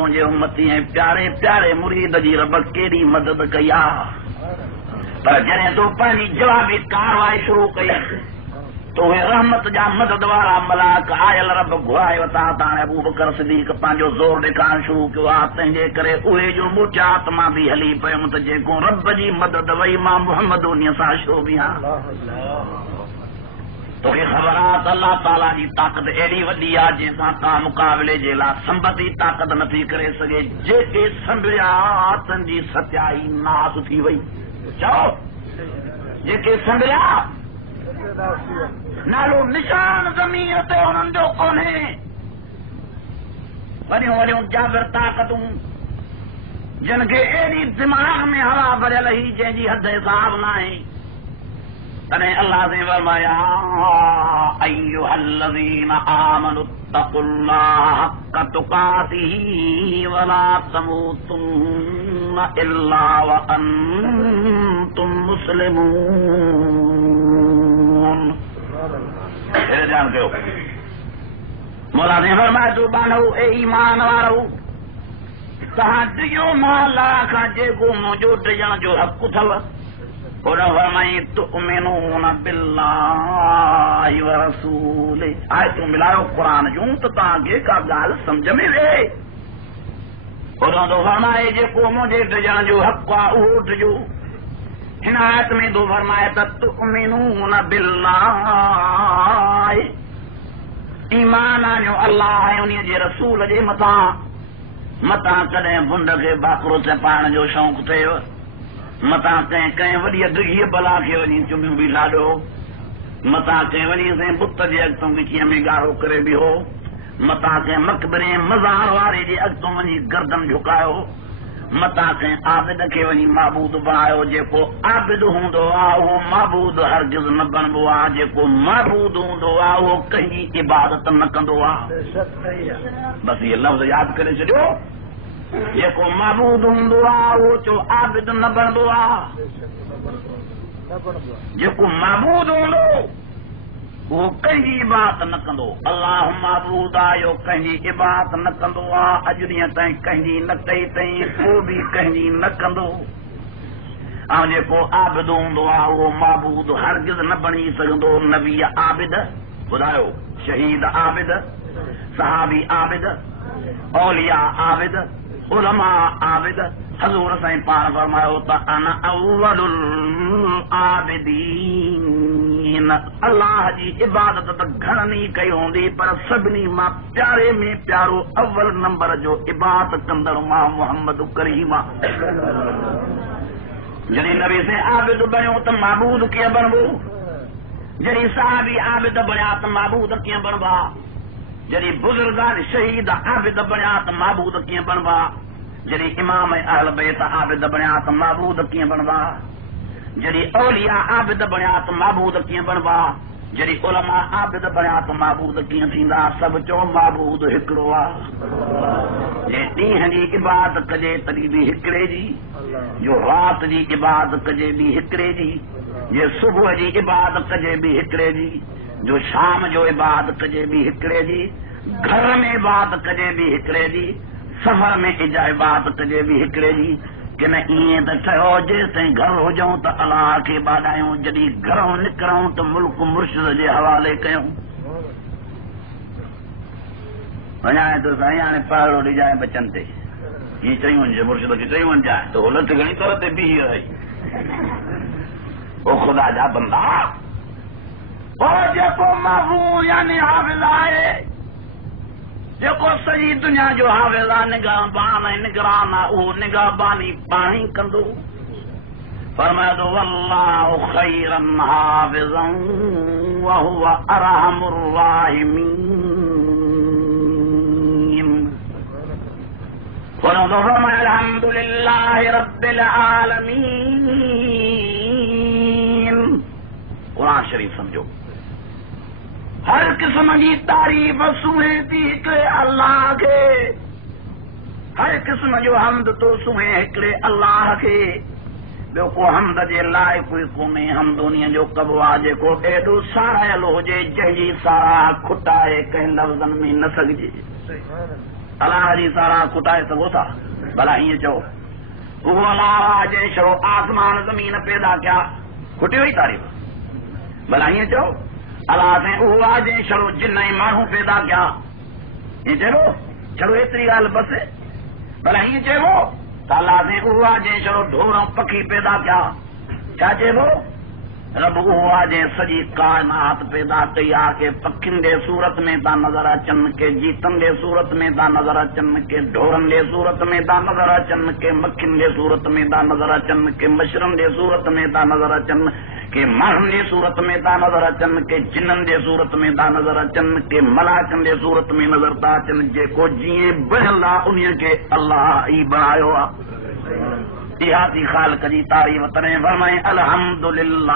مجھے امتی ہیں پیارے پیارے مرید جی رب کیڑی مدد کیا پر جنہیں تو پہلی جوابی کاروائی شروع کی تو وہ رحمت جا مدد والا ملاک آयल رب گھرائے وتا تانے ابو بکر صدیق پانجو زور ॾेखारण شروع کیو आहे तंहिंजे करे उहे जो मुर्चा आत्मा बि हली पियो त जेको रब जी मदद वई मां मोहम्मद उन्हीअ सां छो बीहां तोखे ख़बर आहे त अल्लाह ताला जी ताक़त अहिड़ी वॾी आहे जंहिंसां का मुक़ाबले जे लाइ संबती ताक़त नथी करे सघे जेके संभलिया तंहिंजी सचाई नास थी वई चओ जेके संभलिया नालो निशान ज़मीन ते उन्हनि जो कोन्हे वॾियूं वॾियूं जाबिर ताक़तूं जिन खे अहिड़ी दिमाग़ में हवा भरियल हुई जंहिंजी हद हिसाब न आहे तॾहिं अल्लाह से फरमाया अय्युहल्लज़ीना आमनु तक़ुल्लाह हक़्क़ तुक़ातिही वला तमूतुन्ना इल्ला व अंतुम मुस्लिमून जानते हो मौला ने फरमाया तू बानो ए ईमान वारो तहां टियो माला खां जेको मुंहिंजो टिजण जो हक़ अथव और फरमाई तुमिनून बिल्लाहि व रसूलिही आए तूं मिलायो क़ुरान जूं त तव्हांखे का ॻाल्हि सम्झ में वेहे और तो फरमाए जेको मुंहिंजे टिजण जो हक़ आहे उहो टिजो हिन आयत में तो फरमाए त तुमिनून बिल्लाहि ईमान आणियो अल्लाह ऐं उन्हीअ जे रसूल जे मतां कॾहिं बुंड खे बाकरो से पाइण जो शौक़ु थिएव मतां कंहिं वॾी डिघीअ बला खे वञी चुमियूं बि लाॾो मतां कंहिं वञी साईं बुत जे अॻितों विचीअ में ॻाढ़ो करे बीहो मतां कंहिं मक़बरे मज़ार वारे जे अॻितों वञी गर्दन झुकायो मतां कंहिं आबिद खे वञी महबूद बणायो जेको आबिद हूंदो आहे उहो महबूद हरगिज़ न बणबो आहे जेको महबूद हूंदो आहे उहो कंहिंजी इबादत न कंदो आहे बसि इहे लफ़्ज़ यादि करे छॾियो जेको महबूद हूंदो आहे उहो चो आबिद न बणबो आहे जेको महबूद हूंदो उहो कंहिंजी इबादत न कंदो अल्लाह महबूद आहे कंहिंजी इबादत न कंदो आहे अॼु ॾींहं ताईं कंहिंजी न कई अथई को बि कंहिंजी न कंदो ऐं जेको आबिद हूंदो आहे उहो महबूद हरगिज़ न बणी सघंदो नबी आबिद ॿुधायो शहीद आबिद सहाबी आबिद औलिया आबिद उलमा आबिद हज़ूर साईं पाण फरमायो त अना अव्वलुल आबिदीन अल्लाह जी इबादत त घणनि ई कई हूंदी पर सभिनी मां प्यारे में प्यारो अव्वल नंबर जो इबादत कंदड़ मां मोहम्मद करीम जॾहिं नबी से आबिद बणियो त महबूद कीअं बणबो जॾहिं साहबी आबिद बणिया त महबूद कीअं बणबा जॾहिं बुज़ुर्गान शहीद आबिद बणिया त महबूद कीअं बणबा जॾहिं इमाम अहल बैत आबिद बणिया त महबूद कीअं बणबा जॾहिं औलिया आबिद बणिया त महबूद कीअं बणबा जॾहिं उलमा आबिद बणिया त महबूद कीअं थींदा सभु चओ महबूद हिकिड़ो आहे जे ॾींहं जी इबादत कजे तॾहिं बि हिकिड़े जी जो राति जी इबादत कजे बि हिकिड़े जी जे सुबुह जी इबादत कजे बि हिकिड़े जी जो शाम जो इबादत कजे बि हिकिड़े जी घर में इबादत कजे बि हिकिड़े जी सफ़र में इबादत कजे बि हिकिड़े जी कि न ईअं त चयो जेसिताईं घर हुजऊं त अलाह खे ॿाॾायूं जॾहिं घरों निकिरूं त मुल्क मुर्शिद जे हवाले कयूं वञाए तो साईं हाणे पहाड़ो ॾिजाए बचनि ते हीअं चई वञिजे मुर्शिद खे चई वञिजाए त उलट घणी तरह ते बीही रही ओ ख़ुदा जा बंदा ओ जेको महबूब यानी हाफ़िज़ आहे जेको सॼी दुनिया जो हाफ़िज़ आहे निगहबान ऐं निगरान आहे उहो निगहबानी पाण ई कंदो फरमाए थो वल्लाहु ख़ैरन हाफ़िज़न व हुव अरहमुर राहिमीन फरमाए अल्हम्दुलिल्लाहि रब्बिल आलमीन कुरान शरीफ समझो हर किस्म की तारीफ़ सुहे थी हिकिड़े अल्लाह खे हर किस्म जो हमद तो सुहे हिकिड़े अल्लाह खे ॿियो को हमद जे लाइक़ु ई कोन्हे हमद उन्हीअ जो कबो आहे जेको एॾो सारायल हुजे जंहिंजी साराह खुटाए कंहिं लफ़्ज़नि में न सघिजे اللہ جی سارا کٹائے سگو تھا بھلا یہ چو وہ اللہ جے شو آسمان زمین پیدا کیا کھٹی ہوئی تعریف بھلا یہ چو اللہ سے وہ جے شو جن مانو پیدا کیا یہ چلو چلو اتنی گال بس بھلا یہ چو اللہ سے وہ جے شو ڈھوروں پکھی پیدا کیا چو رب ہوا جے سجی کائنات پیدا کئی آ کے پکھن دے صورت میں تا نظر اچن کے جیتن دے صورت میں تا نظر اچن کے ڈھورن دے صورت میں تا نظر اچن کے مکھن دے صورت میں تا نظر اچن کے مشرن دے صورت میں تا نظر اچن کے مارن دے صورت میں تا نظر اچن کے جنن دے صورت میں تا نظر اچن کے ملاچن دے صورت میں نظر تا اچن جے کو جیے بہلا انہیں کے اللہ ہی بناयो دیہاتی خالق جی تعریف تریں فرمائیں الحمدللہ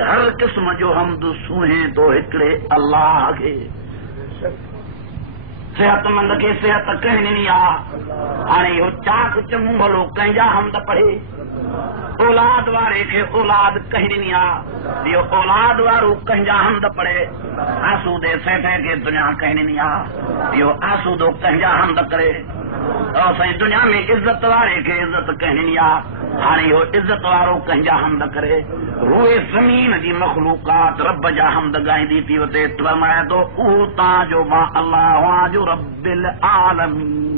ہر قسم جو حمد سوہیں تو ہکڑے اللہ کے صحت مند کے صحت کہیں نہیں آنے یہ چاک چمو بھلو کہیں جا حمد پڑھے اولاد وارے کے اولاد کہیں نہیں یہ اولاد وارو کہیں جا حمد پڑھے آسو دے سیٹھے کے دنیا کہیں نہیں یہ آسو دو کہیں جا حمد کرے اور سائیں دنیا میں عزت وارے کے عزت کہیں ہاں وہ عزت وارو کہیں جا حمد کرے روئے زمین دی مخلوقات رب جا حمد گائیں دی تھی وتے فرمایا تو اوتا جو با اللہ وہاں جو رب العالمین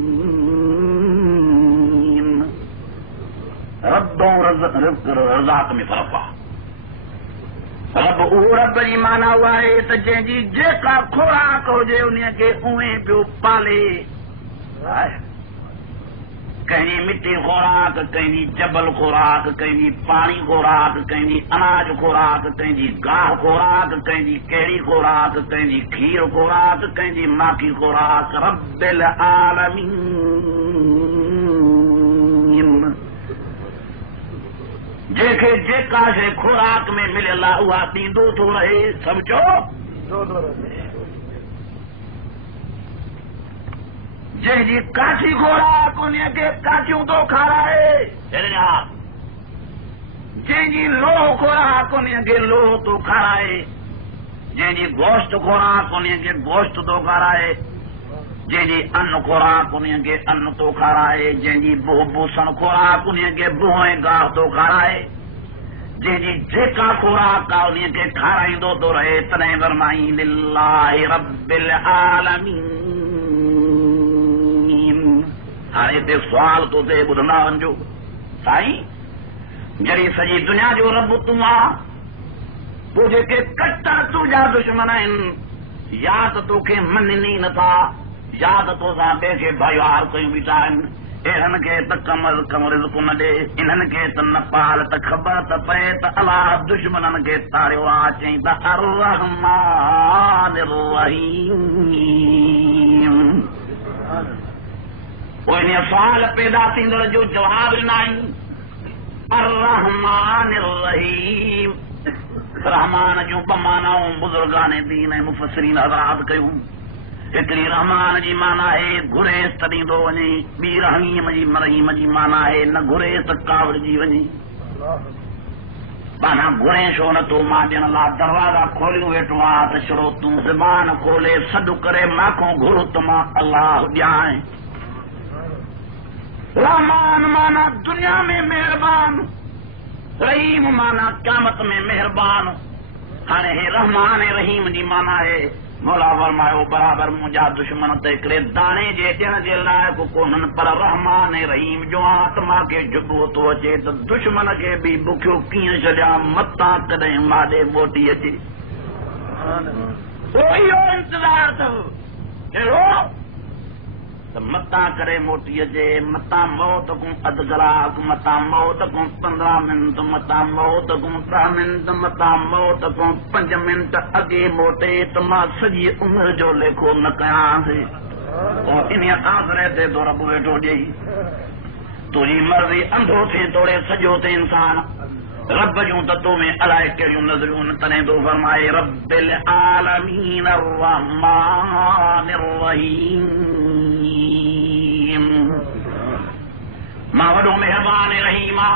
ربوں رزاق میں فرقا رب او رب جی مانا ہوا ہے تو جی جے کا خوراک ہو جے انہیں کے اویں پیو پالے کہیں مٹی خوراک کہیں جبل خوراک کہیں پانی خوراک کہیں اناج خوراک کہیں گاہ خوراک کہیں کیڑی خوراک کہیں کھیر خوراک کہیں ماکی خوراک رب العالمین جیکے جیکا سے خوراک میں ملے اللہ ہوا تیندو تو رہے سمجھو جی کاچی خوراک انہیں کے کاچیوں تو کھا رہا ہے جی لو خوراک انہیں کے لو تو کھا رہا ہے جی گوشت خوراک انہیں کے گوشت تو کھا رہا ہے جی ان خوراک انہیں کے ان تو کھا رہا ہے جی بو بوسن خوراک انہیں کے بوئیں گاہ تو کھا رہا ہے جی جیکا خوراک کا انہیں کے کھا رہی دو تو رہے تنہیں فرمائی للہ رب العالمین ہاں تے سوال تو تے بدھنا ونجو سائیں جڑی سجی دنیا جو رب تما تو جے کے کٹا تو جا دشمن ہیں یاد تو کے من نہیں نتا یاد تو سا بے کے بھائیوار کوئی بچائن اہن کے تکمل کمر رزق نہ دے انہن کے تن پال ت خبر ت پے ت اللہ دشمنن کے تارے وا چیں ت الرحمن الرحیم انہیں سوال پیدا تھیندڑ جو جواب نائی الرحمن الرحیم رحمان جو بماناؤں بزرگان دین مفسرین حضرات کہوں اتنی رحمان جی مانا ہے گھریس تڑی دو ونی بی رحیم جی مرحیم جی مانا ہے نہ گھریس کاوڑ جی ونی بانا گھرے شو نہ تو ماں جن لا دروازہ کھولیوں ویٹو آت شروع تم زبان کھولے صدو کرے ماکھوں گھرو تما اللہ جائیں رحمان مانا دنیا میں مہربان رحیم مانا قیامت میں مہربان ہاں رحمان رحیم جی مانا ہے مولا فرمایا برابر مجھا دشمن تکرے دانے جے ٹن جے لائق کونن پر رحمان رحیم جو آتما کے جبو تو اچے تو دشمن کے بھی بکھیو کیے چلیا متا کدیں مادے موٹی اچے وہی انتظار تو چلو متا کرے موٹی اچے متا موت کو ادھ کلاک متا موت کو 15 منٹ متا موت کو 10 منٹ متا موت کو 5 منٹ اگے موٹے تو ماں سجی عمر جو لکھو نہ کہاں سے اور انہیں آخرے تے تو رب بیٹھو جی تجھی مرضی اندھو تھے توڑے سجو تے انسان رب جوں تتو میں علائے کے جو نظرون تنے تو فرمائے رب العالمین الرحمن الرحیم ماں وڈو مہربان رحیمہ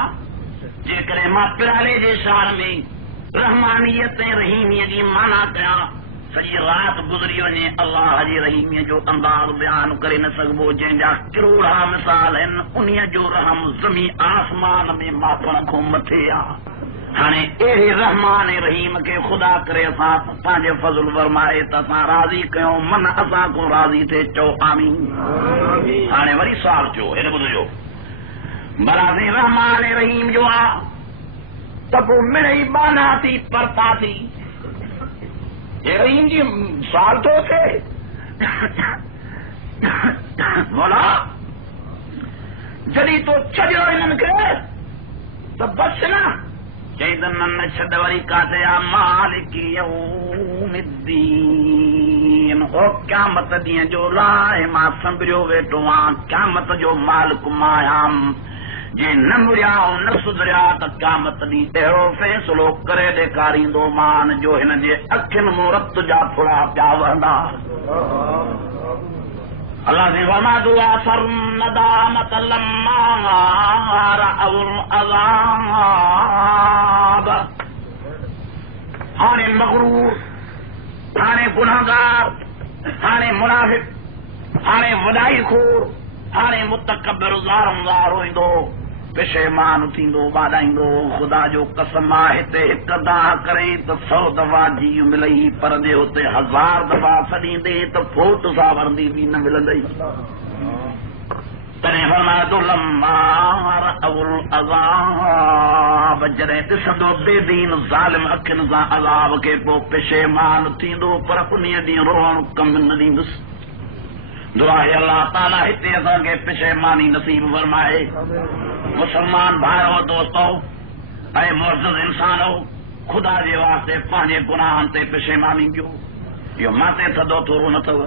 جے کرے ماں پرالے جے شان میں رحمانیت رحیمیت جی مانا کیا سॼी राति गुज़री वञे अल्लाह जी रहीमीअ जो अंदाज़ बयान करे न सघिबो जंहिंजा करोड़ा मिसाल आहिनि उन्हीअ जो रहम ज़मीन आसमान में मापण खां मथे आहे हाणे अहिड़े रहमान रहीम खे ख़ुदा करे असां पंहिंजे फज़ल फरमाए त असां राज़ी कयूं मन असां को राज़ी थिए चओ आमीन हाणे वरी सुवाल चयो हेॾे ॿुधजो बराज़ी रहमान रहीम जो आहे त पोइ मिड़ई बाना थी परता थी रहीम जी सुवाल थो थिए बोला जॾहिं तो छॾियो हिननि खे त बसि न चईंदनि न छॾ वरी काथे आ मालिक यौमिद्दीन ओ क़यामत ॾींहं जो लाइ मां संभरियो वेठो आहियां क़यामत जो मालिक मां आहियां जे न मुड़िया न सुधरिया त क़यामत ॾींहुं अहिड़ो फ़ैसिलो करे ॾेखारींदो मान जो हिन जे अखियुनि मूं रत जा थोड़ा पिया वहंदा अल्लाह जी फरमादो आहे सरनदामत लम्मा रअउल अज़ाब हाणे मग़रूर हाणे गुनाहगार हाणे मुनाफ़िक़ हाणे वॾाई खोर हाणे मुतकब्बिर ज़ार ईंदो पेशेमान थींदो ॿाॾाईंदो ख़ुदा जो कसम आहे हिते हिकु दाह करे त 100 दफ़ा जी मिलई पर जे हुते 1000 दफ़ा सॾींदे त फोट सां वरंदी बि न मिलंदई तॾहिं फरमायो लम्मा रअउल अज़ाब जॾहिं ॾिसंदो बेदीन ज़ालिम अखियुनि सां अज़ाब खे पोइ पेशेमान थींदो पर उन्हीअ ॾींहुं रोअण कमु न ॾींदुसि दुआ है अल्लाह ताला हिते असांखे पेशेमानी नसीब फरमाए मुसलमान भाइरो दोस्तो ऐं मुअज़्ज़ज़ इंसान हो ख़ुदा जे वास्ते पंहिंजे गुनाहनि ते पेशेमानी कयो इहो मां ते थधो थोरो न अथव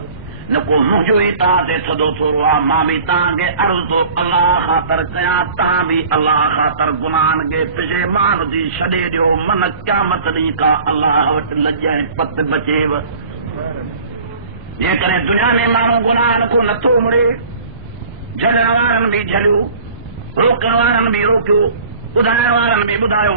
न को मुंहिंजो ई तव्हां ते थधो थोरो आहे मां बि तव्हांखे अर्ज़ु थो अल्लाह ख़ातिर कयां तव्हां बि अल्लाह ख़ातिर गुनाहनि खे पेशेमान थी छॾे ॾियो मन क़यामत ॾींहुं का अल्लाह वटि लॼ ऐं पत बचेव जेकॾहिं दुनिया में माण्हू गुनाहनि को नथो मुड़े झलण वारनि बि झलियो रोकण वारनि बि रोकियो ॿुधाइण वारनि बि ॿुधायो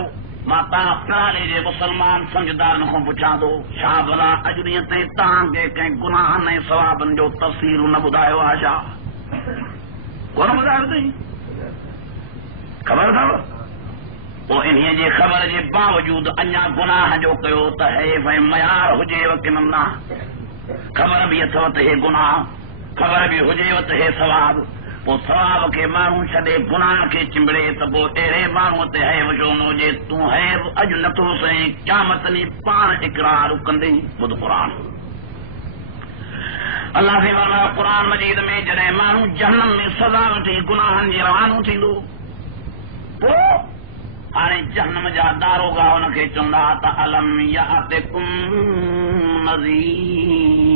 मां तव्हां प्राणे जे मुसलमान समझदारनि खां पुछां थो छा भला अॼु ॾींहं ताईं तव्हांखे कंहिं गुनाहनि ऐं सवाबनि जो तफ़सील न ॿुधायो आहे छा कोन ॿुधायो अथई ख़बर अथव पोइ इन्हीअ जे ख़बर जे बावजूदि अञा गुनाह जो कयो त हे भई मयार हुजेव की न ख़बर बि अथव त हे गुनाह ख़बर बि हुजेव त हे सवाब पोइ सवाब खे माण्हू छॾे गुनाह खे चिंबड़े त पोइ अहिड़े माण्हूअ ते हैव छो न हुजे तूं हैव अॼु नथो सहीं क़यामत ॾींहुं पाण इक़रार कंदे ॿुध क़ुर अल्लाह जे क़ुर मजीद में जॾहिं माण्हू जहन्नम में सज़ा वठी गुनाहनि जे रवानो थींदो पोइ हाणे जहन्नम जा दारोगा हुनखे चवंदा त अलम यातिकुम नज़ीर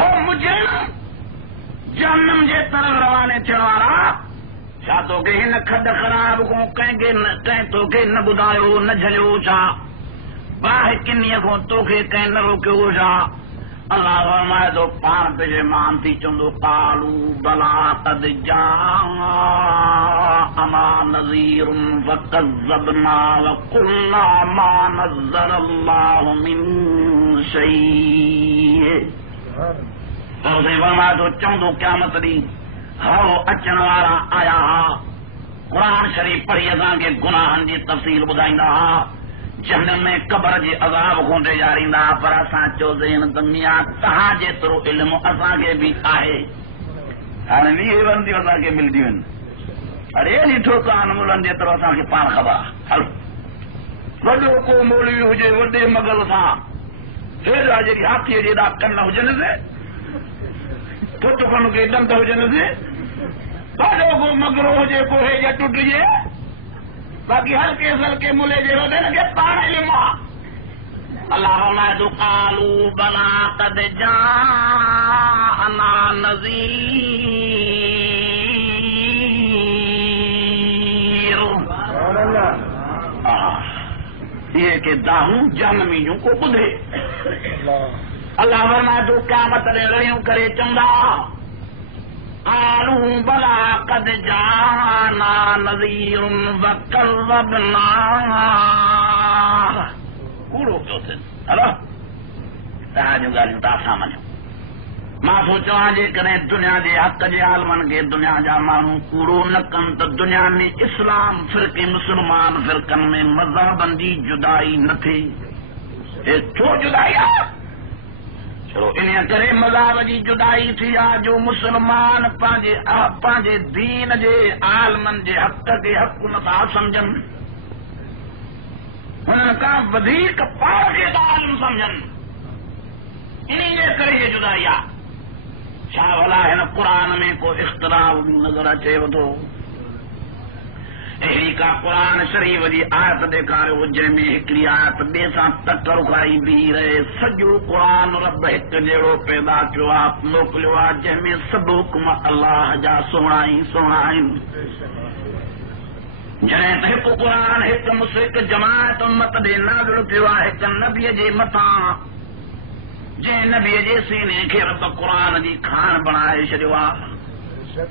ओ मुजरिम जहन्नम जे तरफ़ रवाने थियण वारा छा तोखे हिन खड ख़राब को कंहिं तोखे न ॿुधायो न झलियो छा बाहि किनीअ खां तोखे कंहिं न रोकियो छा अल्लाह फरमाए थो पाण पंहिंजे मान थी चवंदो कालू बला क़द जाअना नज़ीरुन फकज़्ज़बना वक़ुलना मा नज़्ज़ल अल्लाहु मिन शै फरमाए थो चवंदो क़यामत ॾींहुं हाओ अचण वारा आया हा क़ुर शरीफ़ पढ़ी असांखे गुनाहनि जी तफ़सील ॿुधाईंदा हा जहन्नम में कब्र जे अज़ाब खां ॾेजारींदा पर असां चयोसीं त मियां तव्हां जेतिरो इल्मु असांखे बि आहे हाणे वीह बंदियूं असांखे मिलंदियूं आहिनि अरे ॾिठो कान मुलनि जेतिरो असांखे पाण ख़बर आहे हल वॾो को मौलवी हुजे वॾे मगल सां हेॾा जेकी हाथीअ जेॾा कन हुजनि फुट खन के ॾंद हुजनि वॾो को मगरो हुजे को हेज टुटिजे बाक़ी हल्के सल्के मुले जे वॾनि खे पाण इल्मु आहे अल्लाह फरमाए कालू बला क़द जाअना नज़ीर इहे के दाहूं जहन्नमी जूं को ॿुधे अल्लाह फरमाए थो क़यामत ॾे रड़ियूं करे चवंदा कालू बला क़द जाअना नज़ीरुन फकज़्ज़बना कूड़ो पियो थिए हलो तव्हां जूं ॻाल्हियूं तव्हां सामान्य मां सोचियो आहे जेकॾहिं दुनिया जे हक़ जे आलमनि खे दुनिया जा माण्हू कूड़ो न कनि त दुनिया में इस्लाम फिरके मुस्लमान फिरकनि में मज़हबनि जी जुदाई न थिए छो जुदाई आहे चलो इन करे मज़हब जी जुदाई थी आहे जो मुस्लमान पंहिंजे दीन जे आलमनि जे हक़ खे हक़ नथा सम्झनि हुननि खां वधीक पाण खे था आलम सम्झनि इन जे करे इहे जुदाई आहे छा भला हिन क़ुरान में को इख़्तिलाफ़ बि नज़र अचे थो अहिड़ी का क़ुरान शरीफ़ जी आयत ॾेखारियो जंहिंमें हिकिड़ी आयत ॿिए सां टकर खाई बीही रहे सॼो क़ुरान रब हिकु जहिड़ो पैदा कयो आहे मोकिलियो आहे जंहिंमें सभु हुकुम अलाह जा सुहिणा ई सुहिणा आहिनि जॾहिं त हिकु क़ुरान हिकु जमायत उम्मत ॾे नाज़िल थियो आहे हिकु नबीअ जे मथां जंहिं नबीअ जे सीने खे रब क़ुरान जी खान बणाए छॾियो आहे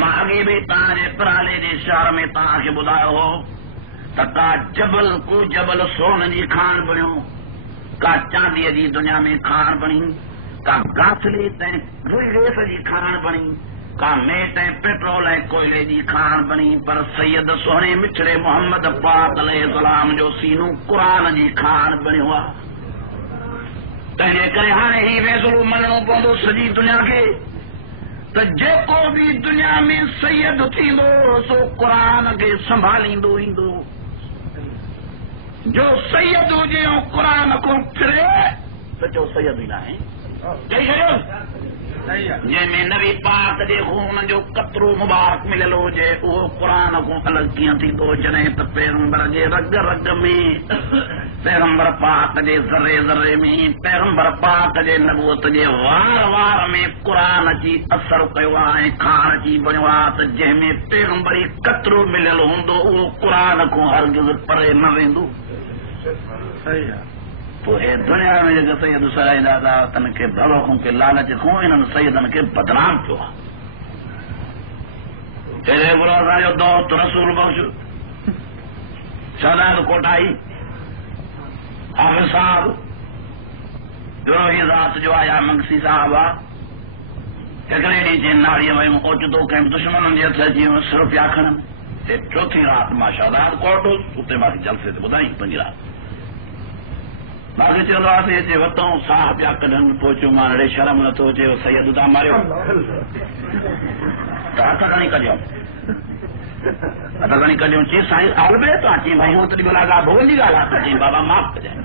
मां अॻे बि तव्हांजे पराले जे शहर में तव्हांखे ॿुधायो हो त का जबल सोन जी खान बणियो का चांदीअ जी दुनिया में खान बणी का गासली ऐं रेस जी खान बणी का मेट ऐं पेट्रोल ऐं कोयले जी खान बणी पर सैयद सोने मिठड़े मोहम्मद पाक अलैहिस्सलाम जो सीनो क़ुरान जी खान बणियो आहे तंहिंजे करे हाणे ही फैसलो मञणो पवंदो सॼी दुनिया खे त जेको बि दुनिया में सैयद थींदो सो क़ुरान खे संभालींदो ईंदो जो सैयद हुजे ऐं क़ुरान खां फिरे त जो सैयद ई न आहे चई छॾियो जंहिंमें नबी पाक जे खून जो कतरो मुबारक मिलियल हुजे उहो क़ुरान खां अलॻि कीअं थींदो जॾहिं त पैगंबर जे रग रग में पैगंबर पाक जे ज़रे ज़रे में पैगंबर पाक जे नबूअत जे वार वार में क़ुरान अची असर कयो आहे ऐं खान अची बणियो आहे त जंहिंमें पैगंबरी कतरो मिलियल हूंदो उहो क़ुरान खां हरगिज़ परे न वेंदो पोइ दुनिया में जेके सैयद सराईंदा था तन खे भलो खे लालच खां इन्हनि सैयदनि खे बदनाम कयो आहे तेरे बुरो असांजो दोस्त रसूल बख़्श शहजाद कोटाई हाफ़िज़ साहब जोही ज़ात जो आया मंगसी साहब आहे हिकिड़े ॾींहुं जे नाड़ीअ वयुमि ओचितो कंहिं दुश्मननि जे हथ अची वियुमि सिर्फ़ पिया खणनि चौथी राति मां शहजाद कोट उते मां जलसे ते ॿुधाई पंजी राति मूंखे चवंदो आहे हिते वरितऊं साह पिया कढनि पोइ चयो मां अहिड़े शर्म नथो अचे सैयद तव्हां मारियो त हथ खणी कढियो हथ खणी कढियो चई साईं हाल में तव्हां चई भाई हूअ तॾहिं भला ॻाल्हि भॻवंदी ॻाल्हि आहे चई बाबा माफ़ कजांइ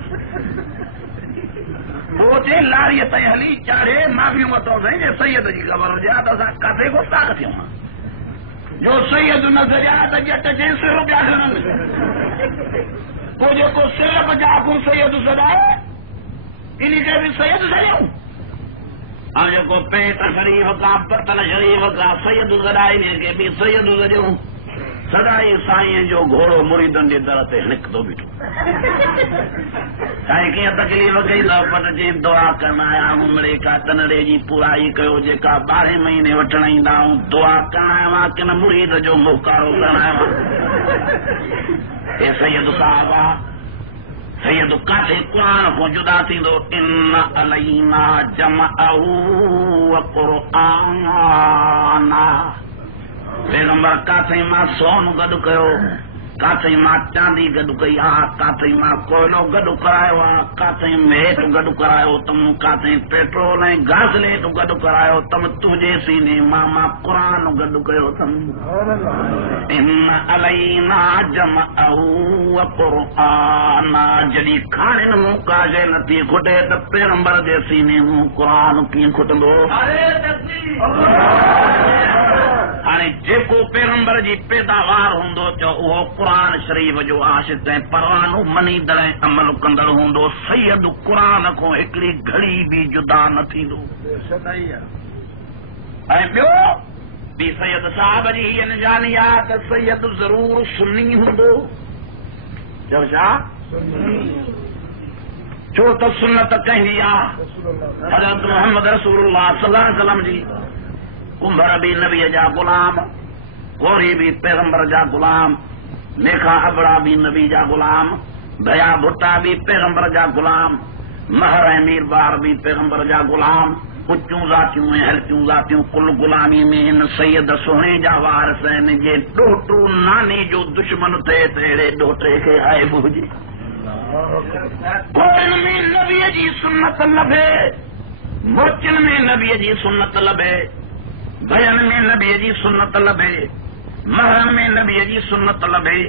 पोइ चई लारीअ ताईं हली चाढ़े माफ़ियूं वरितो साईं जे सैयद जी ख़बर हुजे हा त असां किथे गुस्ताख थियूं जो सैयद न सॼा त ॼट चई सिर पिया खणनि पोइ जेको सिर बजा को सैयद सॾाए इन खे बि सैयद सॾियूं ऐं जेको पेट शरीफ़ का पतल शरीफ़ का सैयद सॾाए इन खे बि सैयद सॾियूं सदाई साईं जो घोड़ो मुरीदनि जे दर ते निकितो बीठो साईं कीअं तकलीफ़ कई लपट जी दुआ करण आया आहियूं मिड़े का तनड़े जी पुराई कयो जेका 12 महीने वठण ईंदा आहियूं दुआ करण आयो आहियां किन मुरीद जो मुकारो करण आयो हे सैयद साहब आहे सैयद काथे क़ुरान खां जुदा थींदो इन अलैना जमअहू व क़ुरआना पैगंबर काथे मां सोन गॾु कयो काथे मां चांदी गॾु कई आहे काथे मां कोयलो गॾु करायो आहे काथे मेट गॾु करायो अथमि काथे पेट्रोल ऐं गासलेट गॾु करायो अथमि तुंहिंजे सीने मां क़ुरान गॾु कयो अथमि इन अलैना जमअहू व क़ुरआना जॾहिं खाणिन मूं का शइ नथी खुटे त पैगंबर जे सीने मूं क़ुरान कीअं खुटंदो हाणे जेको पैगंबर जी पैदावार हूंदो त उहो क़ुरान शरीफ़ जो आशिक़ ऐं परवानो मञींदड़ ऐं अमल कंदड़ हूंदो सैयद क़ुरान खां हिकिड़ी घड़ी बि जुदा न थींदो ऐं ॿियो बि सैयद साहब जी हीअ निशानी आहे त सैयद ज़रूर सुन्नी हूंदो चओ छा छो त सुन्नत कंहिंजी आहे हज़रत मोहम्मद रसूलुल्लाह सल्लल्लाहु अलैहि वसल्लम जी कुंभर भी नबीअ जा गुलाम गोरी भी पैगंबर जा गुलाम नेखा अबड़ा भी नबी जा गुलाम بھیا بھٹا بھی پیغمبر جا غلام، مہر امیر بار بھی پیغمبر جا غلام، اچوں ذاتیوں میں ہلچوں ذاتیوں کل غلامی میں ان سید سونے جا وارث ہیں جے ڈوٹو نانی جو دشمن تھے تیرے ڈوٹے کے آئے بوجی کوئن میں نبی جی سنت لبے، موچن میں نبی جی سنت لبے، بھین میں نبی جی سنت لبے، محرم میں نبی جی سنت لبے،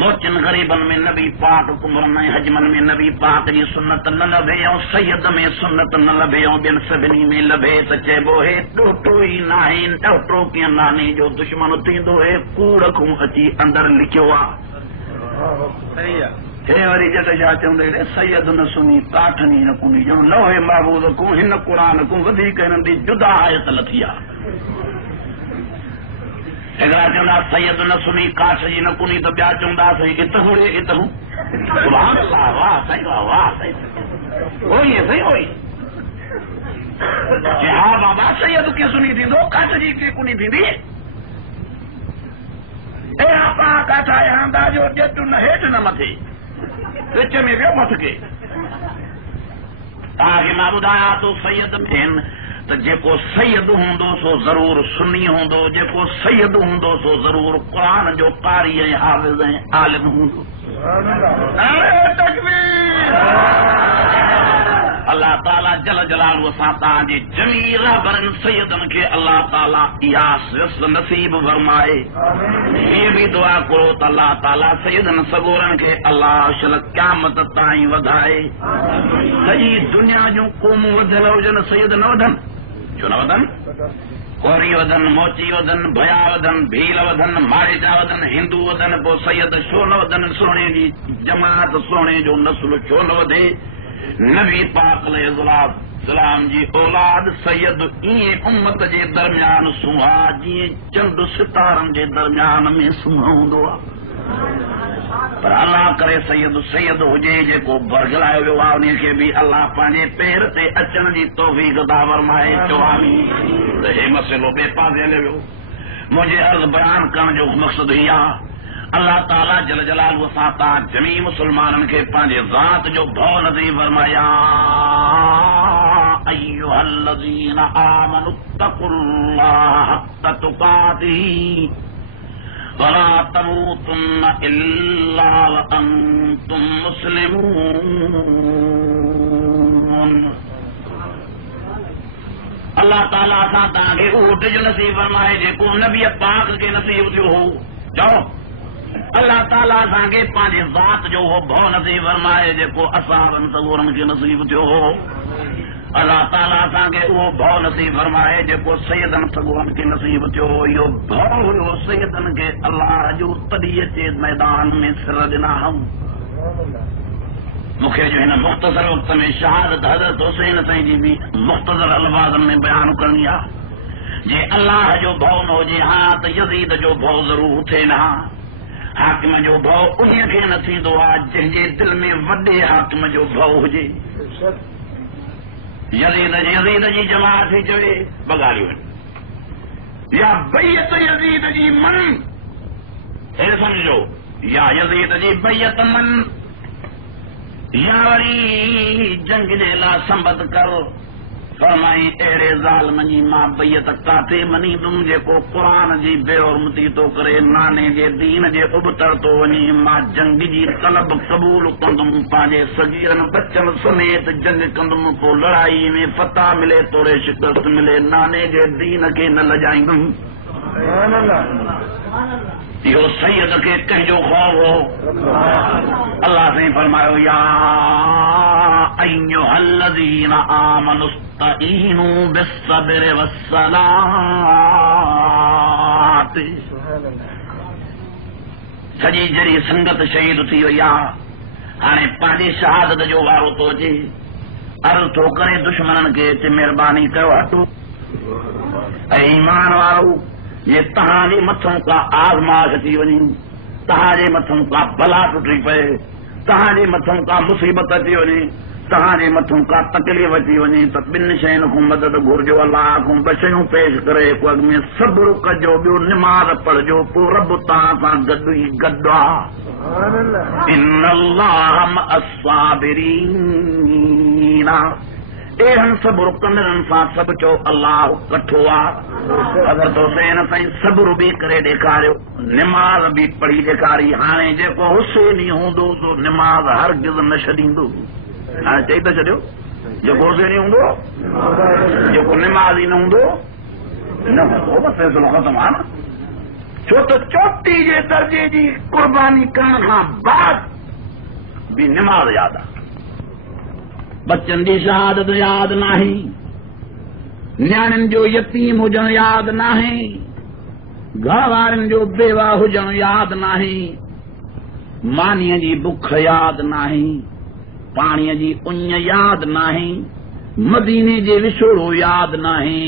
موچن غریبن میں نبی پاک، کمرن حجمن میں نبی پاک جی سنت نہ لبے، اور سید میں سنت نہ لبے، اور بن سبنی میں لبے سچے بوہے ڈوٹو ہی ناہین ڈوٹو کی نانی جو دشمن تھیندو ہے کوڑ کوں اچی اندر لکھو آ وری جت छा चवंदे सैयद न सुनी काठनी न कुनी ॼण लोहे महबूद को हिन क़ुरान को वधीक हिननि जी जुदा आयत लथी आहे। हिकिड़ा चवंदा सैयद न सुनी काठ जी न कुनी त ॿिया चवंदा साईं इतहूं इतहूं सुभान अल्लाह वाह साईं वाह साईं उहो ई साईं उहो ई हा बाबा सैयद कीअं सुनी थींदो काठ जी कीअं कुनी थींदी आपा काठ आया हूंदा जो ॼट न हेठि न मथे विच में वियो मथ के तव्हांखे मां ॿुधायां थो सैयद थियनि त जेको सैयद हूंदो सो ज़रूर सुन्नी हूंदो, जेको सैयद हूंदो सो ज़रूर क़ुरान जो कारी ऐं हाफ़िज़ ऐं आलिम हूंदो। अल्लाह ताला जल जलालुहु सां तव्हांजे जमी रहबरनि सैयदनि खे अल्लाह ताला इहा नसीब फरमाए। हीअ बि दुआ करो त अल्लाह ताला सैयदनि सगोरनि खे अल्लाह शल क़यामत ताईं वधाए। सॼी दुनिया जूं क़ौमूं वधियल हुजनि सैयद न वधनि, छो न वधनि? कोरी वधनि, मोची वधनि, भया वधनि, भील वधनि, मारेजा वधनि, हिंदू वधनि, पोइ सैयद छो न वधनि? सोणे जी जमात सोणे जो नस्ल छो न वधे? नबी पाक अलैहिस्सलाम जी औलाद सैयद ईअं उम्मत जे दरमियान सुहा जीअं चंड सितारनि जे दरमियान में सुहाऊंदो आहे। पर अल्लाह करे सैयद हुजे जेको बरगलायो वियो आहे उनखे बि अल्लाह पंहिंजे पेर ते अचण जी तौफ़ीक़ अता फरमाए। चवामी त हे मसइलो ॿिए पासे हले वियो। मुंहिंजे अर्ज़ बयान करण जो मक़सदु इहो आहे अल्लाह ताला जल जलालुहु सां तव्हां जमी मुसलमाननि खे पंहिंजे ज़ात जो भउ नसीब फरमाया। अय्युहल्लज़ीन आमनु तक़ुल्लाह हक़्क़ तुक़ातिही वला तमूतुन्न इल्ला व अंतुम मुस्लिमून। अल्लाह ताला सां तव्हांखे ऊट जो नसीब फरमाए जेको नबी पाक खे नसीब थियो हो। चओ अल्लाह ताला असांखे पंहिंजे ज़ात जो हो भउ नसीब फरमाए जेको असहाबनि सगोरनि खे नसीब थियो हो। अल्लाह ताला असांखे उहो भउ नसीब फरमाए जेको सैयदनि सगोरनि खे नसीब थियो हो। इहो भउ हुयो सैयदनि खे अल्लाह जो तॾहिं अचे मैदान में सिर ॾिना। मूंखे जो हिन मुख़्तसर वक़्त में शहादत हज़रत हुसैन साईं जी बि मुख़्तसर अल्फाज़नि में बयान करणी आहे। जे अल्लाह जो भउ न हुजे हा त यज़ीद जो भउ ज़रूर थिए न हा। हाकिम जो भउ उन खे न थींदो आहे जंहिंजे दिलि में वॾे हाकिम जो भउ हुजे। यज़ीद जी जमात थी चवे ॿ ॻाल्हियूं आहिनि, या बैयत यज़ीद जी मन हे सम्झो, या यज़ीद जी बैयत मन, या वरी जंग जे लाइ संबत कर। फरमाई अहिड़े ज़ालिम जी मां बैयत काथे मञींदुमि जेको क़ुरान जी बेहुरमती थो करे, नाने जे दीन जे उबतर थो वञे। मां जंग जी तलब क़बूल कंदुमि, पंहिंजे सगीरनि बचनि समेत जंग कंदुमि। पोइ लड़ाई में फतह मिले तोड़े शिकस्त मिले, नाने जे दीन खे न लॼाईंदुमि। इहो सैयद खे कंहिंजो ख़ौफ़ हो? अल्लाह साईं फरमायो या अय्युहल्लज़ीन आमनु इस्तईनू बिस्सब्रि वस्सलात। सॼी जहिड़ी संगत शहीद थी वई आहे, हाणे पंहिंजी शहादत जो वारो थो अचे। अर्ज़ थो करे दुश्मननि खे अचे महिरबानी कयो हटो। ऐं ईमान वारो ये तव्हांजे मथां का आज़माइश थी वञे, तव्हांजे मथां का बला टुटी पए, तव्हांजे मथां का मुसीबत अची वञे, तव्हांजे मथां का तकलीफ़ अची वञे त ॿिनि शयुनि खां मदद घुरिजो। अल्लाह खां ॿ शयूं पेश करे हिकु अॻु में सब्र कजो, ॿियो निमाज़ पढ़जो, पोइ रब तव्हां सां गॾु ई गॾु आहे। ان اللہ مع الصابرین اہن صبر کندرن سان سب چو اللہ کٹھو آ حضرت حسین سائیں صبر بھی کرے ڈیکھاریو نماز بھی پڑھی ڈیکھاری ہانے جیکو حسینی ہوندو تو نماز ہرگز نہ چھڈیندو ہانے چئی تا چھڈیو جيڪو حسيني هوندو جيڪو نمازي نه هوندو نه هوندو بس فيصلو ختم آ نا छो त चोटी जे दर्जे जी कुर्बानी करण खां बाद भी नमाज याद आ बच्चन जी शहादत याद नाहे न्याणिन जो यतीम हुजण याद नाहे घर वारन जो बेवा हुजण याद नाहे मानीअ जी बुख याद नाहे पाणीअ जी उञ याद नाहे मदीने जे विछोड़ो याद नाहे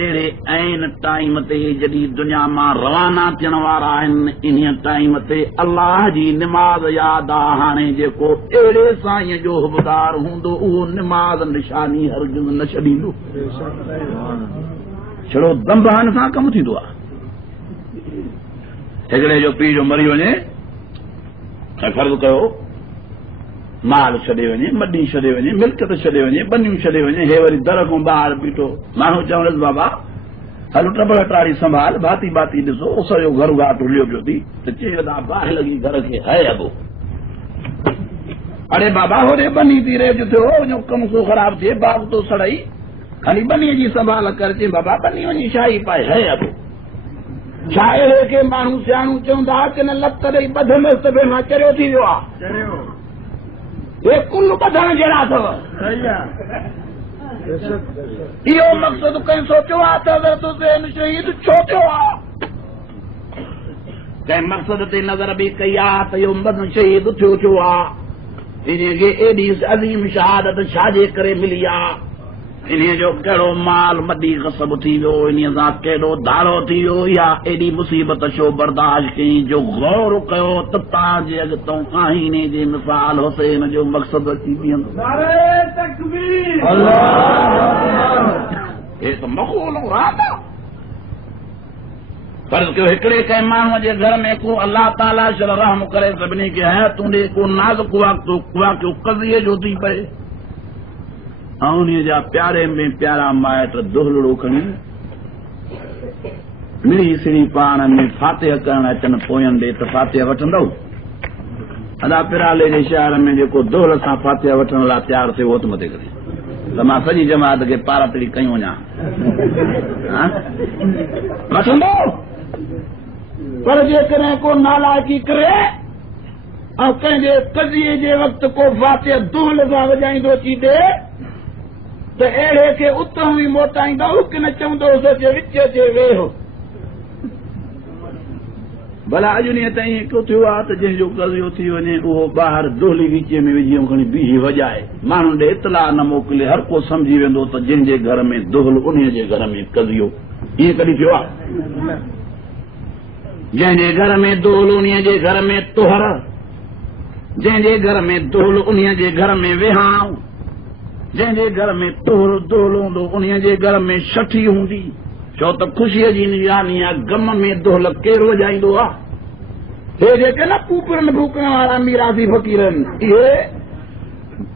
अहिड़े ऐन टाइम ते जॾहिं दुनिया मां रवाना थियण वारा आहिनि इन टाइम ते अल्लाह जी निमाज़ याद आहे हाणे जेको अहिड़े साईं जो हुबदार हूंदो उहो निमाज़ निशानी हरगिज़ न छॾींदो छड़ो दंबहन सां कमु थींदो आहे हिकिड़े जो पीउ जो मरी वञे ऐं फर्ज़ु कयो माल छॾे वञे मॾी छॾे वञे मिल्कियत छॾे वञे बनियूं छॾे वञे हे वरी दर खां ॿाहिरि बीठो माण्हू चवणसि बाबा हलो टबड़ टाड़ी संभाल भाती भाती ॾिसो उस जो घर घाट हुलियो पियो थी त चई वॾा बाहि लॻी घर खे है अॻो अड़े बाबा होॾे बनी थी रेज थियो जो कमु को ख़राब थिए बाग तो सड़ई खाली बनीअ जी संभाल कर चई बाबा बनी वञी शाही पाए है अॻो छा अहिड़े खे माण्हू सियाणू चवंदा की न लत ॾेई ॿधंदसि त भेण मां चरियो थी वियो आहे ये कुल ॿधण जहिड़ा अथव इहो मक़सदु कंहिं सोचियो आहे त हुसैन शहीद छो थियो आहे कंहिं मक़सद ते नज़र बि कई आहे त इहो मदन शहीद थियो छो आहे इनखे एॾी अज़ीम शहादत छाजे करे मिली आहे इन जो कहिड़ो माल मॾी ग़सब थी वियो इन सां कहिड़ो धाड़ो थी वियो या एॾी मुसीबत छो बर्दाश्त कई जो गौर कयो त तव्हांजे अॻितो आईने जे मिसाल हुसैन जो मक़सदु अची बीहंदो हे त मखूल रात फर्ज़ कयो हिकिड़े कंहिं माण्हूअ जे घर में को अल्लाह ताला शल रहम करे सभिनी खे हयातूं ॾे को नाज़ुक वाक़ियो क़ज़िए जो थी पए ऐं उन जा प्यारे में प्यारा माइट दुहलड़ो खणी मिड़ी सिड़ी पाण में फातिह करण अचनि पोयनि ॾे त फातिह वठंदव अदा पिराले जे शहर में जेको दोहल सां फातिह वठण लाइ तयारु थियो त मथे करे त मां सॼी जमात खे पारातड़ी कयूं वञा वठंदो पर जेकॾहिं को नालायकी करे ऐं कंहिंजे क़ज़िए जे वक़्तु को फातिह दोहल सां वॼाईंदो अची ॾे त अहिड़े खे उतां ई मोटाईंदव की न चवंदोसि जे विच जे वेहो भला अॼु ॾींहं ताईं हिकु थियो आहे त जंहिंजो क़ज़ियो थी वञे उहो ॿाहिरि दोहली विच में विझी खणी बीही वॼाए माण्हुनि ॾे इतला न मोकिले हर को सम्झी वेंदो त जंहिंजे घर में दोहल उन जे घर में क़ज़ियो ईअं कॾहिं थियो आहे जंहिंजे घर में दोहल उन जे घर में तोहर जंहिंजे घर में दोहल उन जे घर में विहांव जंहिंजे घर में दोहल हूंदो उन जे घर में छठी हूंदी छो त ख़ुशीअ जी निशानी आहे गम में दोहल केरु वॼाईंदो आहे हे जेके न पूपरनि फूकण वारा मीरासी फ़क़ीर आहिनि इहे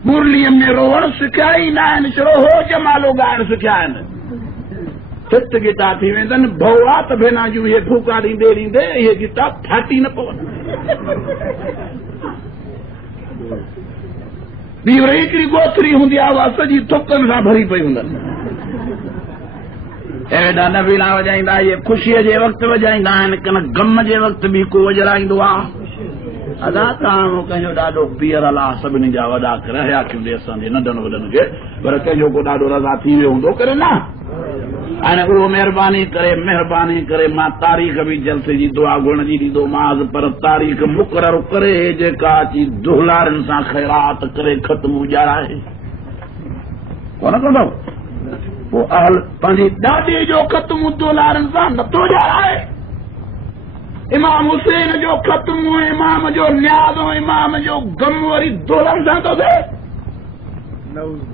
मुरलीअ में रोअण सिखिया ई न आहिनि छो हो जमालो ॻाइण सिखिया आहिनि चित गीता थी वेंदनि भउ आहे त भेना जूं इहे फूका ॾींदे ॾींदे इहे गीता फाटी न पवनि ॿी वरी हिकिड़ी गोथरी हूंदी आहे उहा सॼी थुकनि सां भरी पई हूंदनि अहिड़ा न वीणा वॼाईंदा इहे ख़ुशीअ जे वक़्तु वॼाईंदा आहिनि कन गम जे वक़्तु बि को वॼाईंदो आहे अदा तव्हां कंहिंजो ॾाढो पीअर अलाह सभिनी जा वॾा करे हया कयूं असांजे नंढनि वॾनि खे पर कंहिंजो को ॾाढो रज़ा थी वियो हूंदो करे न हाणे उहो महिरबानी करे मां तारीख़ बि जलसे जी दुआ घुरण जी ॾींदोमांसि पर तारीख़ मुक़ररु करे जेका अची दुहलारनि सां ख़ैरात करे ख़त्म ॼाणाए कोन कंदो पोइ अहल पंहिंजी ॾाॾे जो ख़त्म दुहलारनि सां नथो ॼाणाए इमाम हुसैन जो ख़त्म इमाम जो न्याज़ इमाम जो गम वरी दुहलनि सां थो थिए